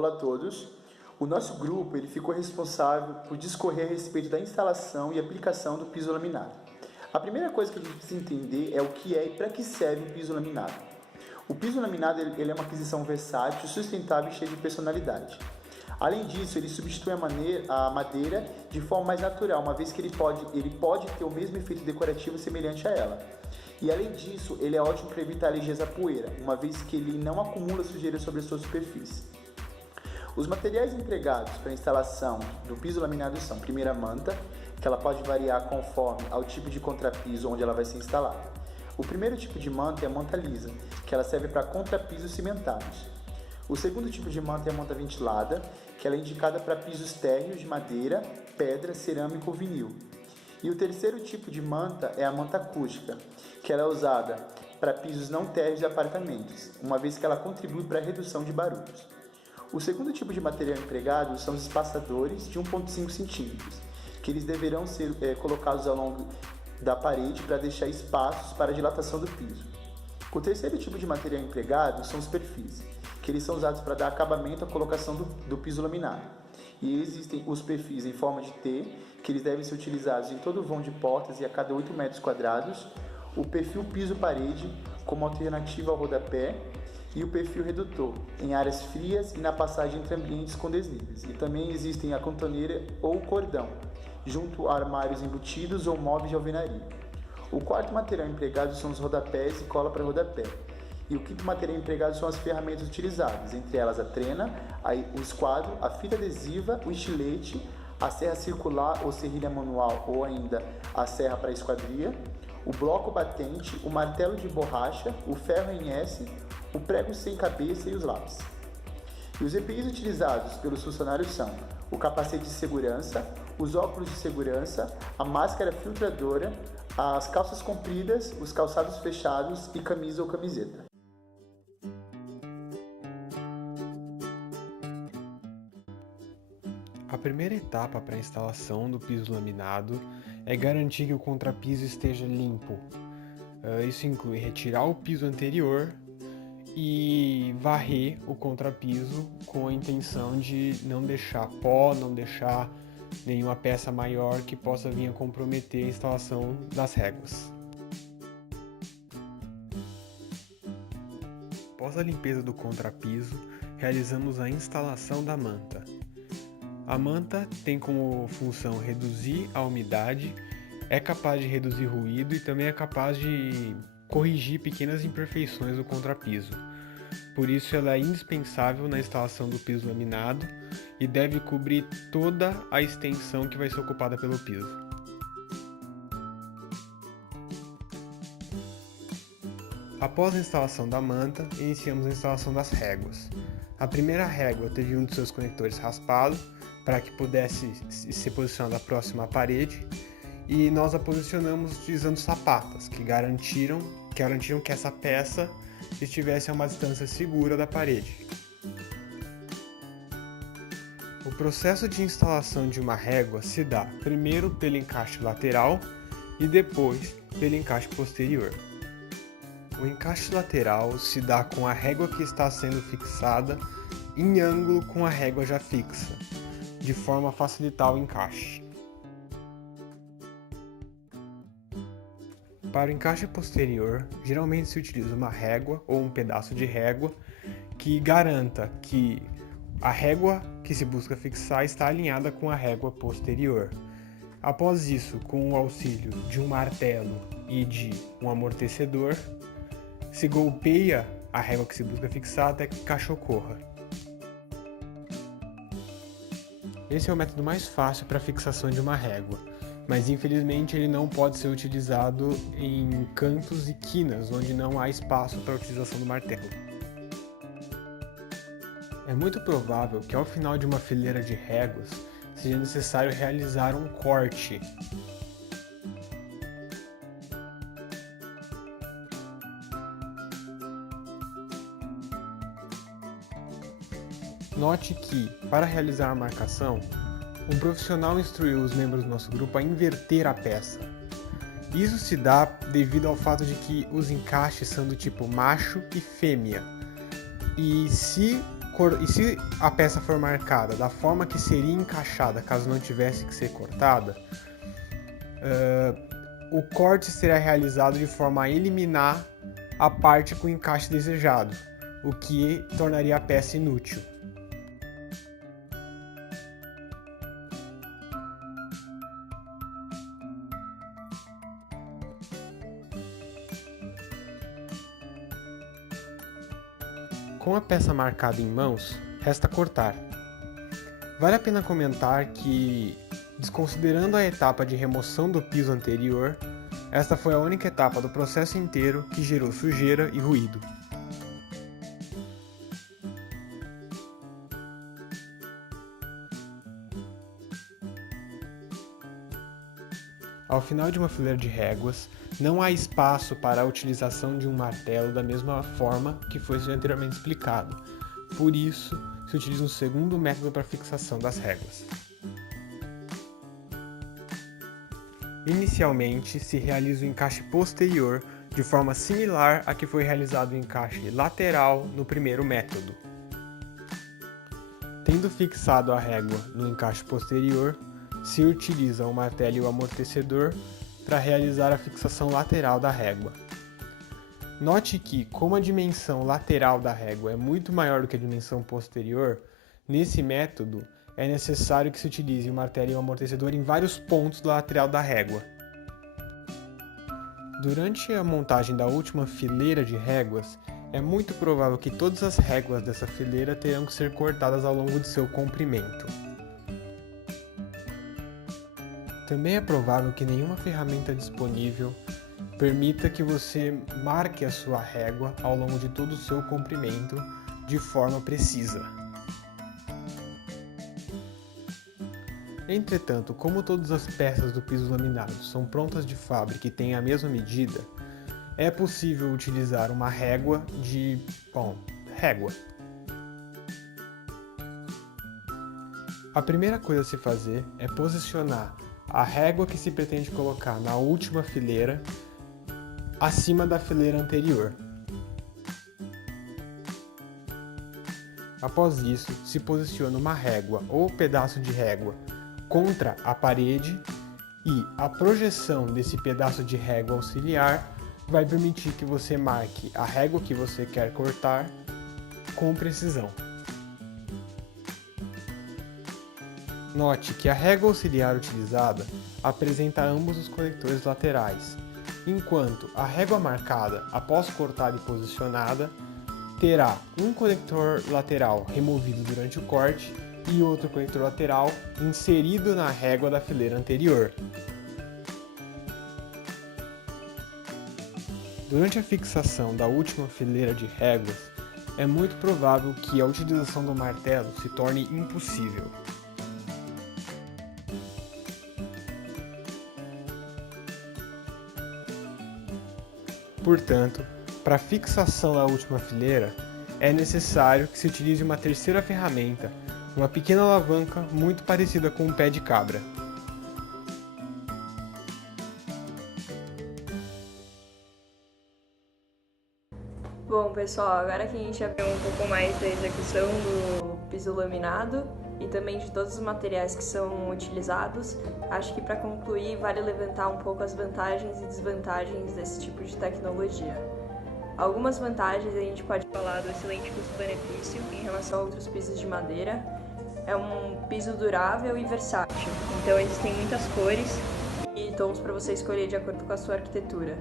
Olá a todos. O nosso grupo ele ficou responsável por discorrer a respeito da instalação e aplicação do piso laminado. A primeira coisa que a gente precisa entender é o que é e para que serve o piso laminado. O piso laminado ele é uma aquisição versátil, sustentável e cheia de personalidade. Além disso, ele substitui a madeira de forma mais natural, uma vez que ele pode ter o mesmo efeito decorativo semelhante a ela. E além disso, ele é ótimo para evitar alergias à poeira, uma vez que ele não acumula sujeira sobre a sua superfície. Os materiais empregados para a instalação do piso laminado são, primeiro, a manta, que ela pode variar conforme ao tipo de contrapiso onde ela vai ser instalada. O primeiro tipo de manta é a manta lisa, que ela serve para contrapisos cimentados. O segundo tipo de manta é a manta ventilada, que ela é indicada para pisos térreos de madeira, pedra, cerâmica ou vinil. E o terceiro tipo de manta é a manta acústica, que ela é usada para pisos não térreos de apartamentos, uma vez que ela contribui para a redução de barulhos. O segundo tipo de material empregado são os espaçadores de 1,5 cm, que eles deverão ser colocados ao longo da parede para deixar espaços para a dilatação do piso. O terceiro tipo de material empregado são os perfis, que eles são usados para dar acabamento à colocação do piso laminado. E existem os perfis em forma de T, que eles devem ser utilizados em todo o vão de portas e a cada 8 metros quadrados, o perfil piso-parede como alternativa ao rodapé e o perfil redutor em áreas frias e na passagem entre ambientes com desníveis. E também existem a cantoneira ou cordão, junto a armários embutidos ou móveis de alvenaria. O quarto material empregado são os rodapés e cola para rodapé. E o quinto material empregado são as ferramentas utilizadas, entre elas a trena, o esquadro, a fita adesiva, o estilete, a serra circular ou serrilha manual ou ainda a serra para esquadria, o bloco batente, o martelo de borracha, o ferro em S, o prego sem cabeça e os lápis. E os EPIs utilizados pelos funcionários são o capacete de segurança, os óculos de segurança, a máscara filtradora, as calças compridas, os calçados fechados e camisa ou camiseta. A primeira etapa para a instalação do piso laminado é garantir que o contrapiso esteja limpo. Isso inclui retirar o piso anterior e varrer o contrapiso com a intenção de não deixar pó, não deixar nenhuma peça maior que possa vir a comprometer a instalação das réguas. Após a limpeza do contrapiso, realizamos a instalação da manta. A manta tem como função reduzir a umidade, é capaz de reduzir ruído e também é capaz de corrigir pequenas imperfeições do contrapiso. Por isso, ela é indispensável na instalação do piso laminado e deve cobrir toda a extensão que vai ser ocupada pelo piso. Após a instalação da manta, iniciamos a instalação das réguas. A primeira régua teve um de seus conectores raspado para que pudesse ser posicionada próxima à parede, e nós a posicionamos utilizando sapatas que garantiram que essa peça estivesse a uma distância segura da parede. O processo de instalação de uma régua se dá primeiro pelo encaixe lateral e depois pelo encaixe posterior. O encaixe lateral se dá com a régua que está sendo fixada em ângulo com a régua já fixa, de forma a facilitar o encaixe. Para o encaixe posterior, geralmente se utiliza uma régua ou um pedaço de régua que garanta que a régua que se busca fixar está alinhada com a régua posterior. Após isso, com o auxílio de um martelo e de um amortecedor, se golpeia a régua que se busca fixar até que o encaixe ocorra. Esse é o método mais fácil para a fixação de uma régua, mas infelizmente ele não pode ser utilizado em cantos e quinas onde não há espaço para a utilização do martelo. É muito provável que ao final de uma fileira de réguas seja necessário realizar um corte. Note que, para realizar a marcação, um profissional instruiu os membros do nosso grupo a inverter a peça. Isso se dá devido ao fato de que os encaixes são do tipo macho e fêmea. E se e se a peça for marcada da forma que seria encaixada caso não tivesse que ser cortada, o corte será realizado de forma a eliminar a parte com o encaixe desejado, o que tornaria a peça inútil. Com a peça marcada em mãos, resta cortar. Vale a pena comentar que, desconsiderando a etapa de remoção do piso anterior, esta foi a única etapa do processo inteiro que gerou sujeira e ruído. Ao final de uma fileira de réguas, não há espaço para a utilização de um martelo da mesma forma que foi anteriormente explicado. Por isso, se utiliza um segundo método para a fixação das réguas. Inicialmente, se realiza o encaixe posterior de forma similar a que foi realizado o encaixe lateral no primeiro método. Tendo fixado a régua no encaixe posterior, se utiliza o martelo e o amortecedor para realizar a fixação lateral da régua. Note que, como a dimensão lateral da régua é muito maior do que a dimensão posterior, nesse método é necessário que se utilize o martelo e o amortecedor em vários pontos da lateral da régua. Durante a montagem da última fileira de réguas, é muito provável que todas as réguas dessa fileira terão que ser cortadas ao longo de seu comprimento. Também é provável que nenhuma ferramenta disponível permita que você marque a sua régua ao longo de todo o seu comprimento de forma precisa. Entretanto, como todas as peças do piso laminado são prontas de fábrica e têm a mesma medida, é possível utilizar uma régua régua. A primeira coisa a se fazer é posicionar a régua que se pretende colocar na última fileira acima da fileira anterior. Após isso, se posiciona uma régua ou pedaço de régua contra a parede e a projeção desse pedaço de régua auxiliar vai permitir que você marque a régua que você quer cortar com precisão. Note que a régua auxiliar utilizada apresenta ambos os conectores laterais, enquanto a régua marcada, após cortada e posicionada, terá um conector lateral removido durante o corte e outro conector lateral inserido na régua da fileira anterior. Durante a fixação da última fileira de réguas, é muito provável que a utilização do martelo se torne impossível. Portanto, para a fixação da última fileira, é necessário que se utilize uma terceira ferramenta, uma pequena alavanca muito parecida com um pé de cabra. Bom, pessoal, agora que a gente já viu um pouco mais da execução do piso laminado e também de todos os materiais que são utilizados, acho que para concluir vale levantar um pouco as vantagens e desvantagens desse tipo de tecnologia. Algumas vantagens a gente pode falar do excelente custo-benefício em relação a outros pisos de madeira. É um piso durável e versátil, então existem muitas cores e tons para você escolher de acordo com a sua arquitetura.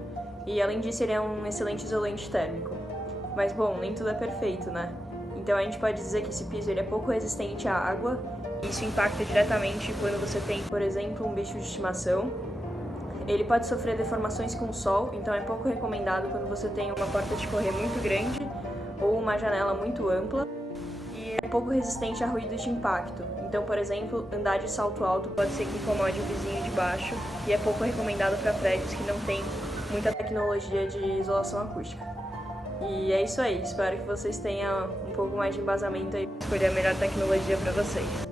E além disso, ele é um excelente isolante térmico. Mas bom, nem tudo é perfeito, né? Então a gente pode dizer que esse piso ele é pouco resistente à água, e isso impacta diretamente quando você tem, por exemplo, um bicho de estimação. Ele pode sofrer deformações com o sol, então é pouco recomendado quando você tem uma porta de correr muito grande ou uma janela muito ampla. E é pouco resistente a ruídos de impacto, então, por exemplo, andar de salto alto pode ser que incomode o vizinho de baixo, e é pouco recomendado para prédios que não têm muita tecnologia de isolação acústica. E é isso aí, espero que vocês tenham um pouco mais de embasamento aí para escolher a melhor tecnologia para vocês.